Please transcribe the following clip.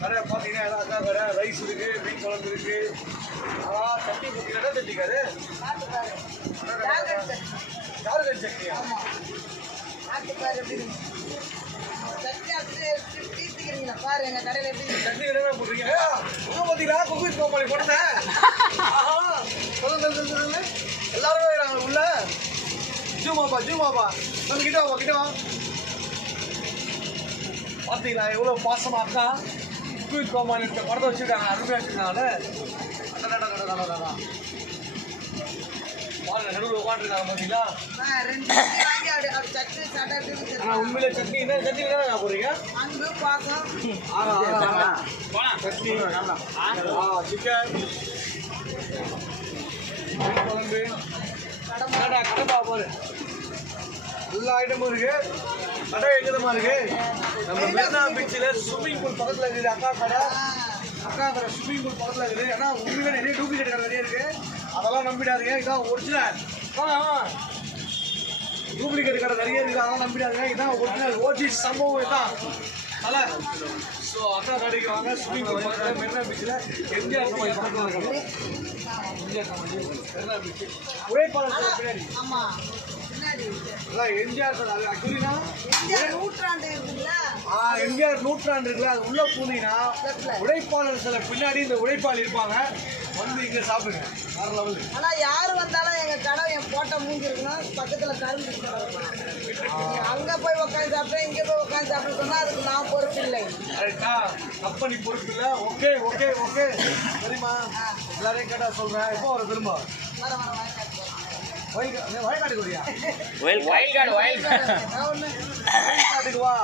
கடை பார்த்தீங்கன்னா கடை ரைஸ் இருக்கு, மீன் குழம்பு இருக்கு. சட்னி பார்த்தீங்கன்னா சட்னிக்காரு கார்கட் சட்னியா? பாரு எங்க கடையில எப்படி சட்னி கடை போடுறீங்க. பார்த்தீங்களா குப்பீர் கோமாளி போட்டேன். சொல்லுங்க எல்லாருமே வராங்க உள்ள. ஜூமாப்பா நம்ம கிட்ட வா. பார்த்தீங்களா எவ்வளோ பாசமா அக்கா குப்பீர் கோமாளி படத்தை வச்சுருக்காங்க, அருமையாக வச்சுருக்காங்க. நடுவில் உட்காந்துருக்காங்க பார்த்தீங்களா? உண்மையிலே சட்னி என்ன சட்னி தானே போடுறீங்க? சட்னி சிக்கன் குழம்பு கடப்பா பாரு, எல்லா ஐட்டமும் இருக்கு. கடை எங்கதமா இருக்கு? நம்ம மெரினா பீச்சில் ஸ்விம்மிங் பூல் பக்கத்தில் இருக்குது அக்கா கடை ஸ்விம்மிங் பூல் பக்கத்தில் இருக்குது. ஆனால் உண்மையிலே நிறைய டூப்ளிகேட் கடை நிறைய இருக்கு, அதெல்லாம் நம்பிடாதீங்க. இதான் ஒரிஜினல். டூப்ளிகேட் கடை நிறைய இருக்குது, அதெல்லாம் நம்பிடாதீங்க. இதான் ஒரிஜினல் ஓஜி சம்பவம் இதான் தலை. ஸோ அக்கா கடைக்கு வாங்க. ஸ்விம்மிங் பூல் பக்கத்தில் மெரினா பீச்சில் எம்ஜிஆர் சமாதி பக்கத்தில் இருக்கணும். எம்ஜிஆர் சமாதி மெரினா பீச் உழைப்பாளர் பின்னாடி எம்ஜிஆர் ஆக்சுவலினா எம்ஜிஆர் நூற்றாண்டு இருக்குல்ல, அது உள்ள போனீங்கன்னா உழைப்பாளர் சில பின்னாடி இந்த உழைப்பாளர் இருப்பாங்க. வந்து இங்க சாப்பிடுங்க. ஆனா யாரு வந்தாலும் எங்க கடை என் போட்ட மூஞ்சி இருக்கணும், பக்கத்துல கரும்பு கடை அங்க போய் உட்காந்து சாப்பிட்டேன், இங்க போய் உட்காந்து சாப்பிட்டு சொன்னா அதுக்கு நான் பொறுப்பு இல்லை. கரெக்டா? கம்பெனி பொறுப்பு இல்லை. ஓகே ஓகே ஓகே சரிம்மா, எல்லாரையும் கேட்டா சொல்றேன். எப்போ வர திரும்ப வயக்காட்டுக்கு வரியா? வயக்காட்டுக்கு வா.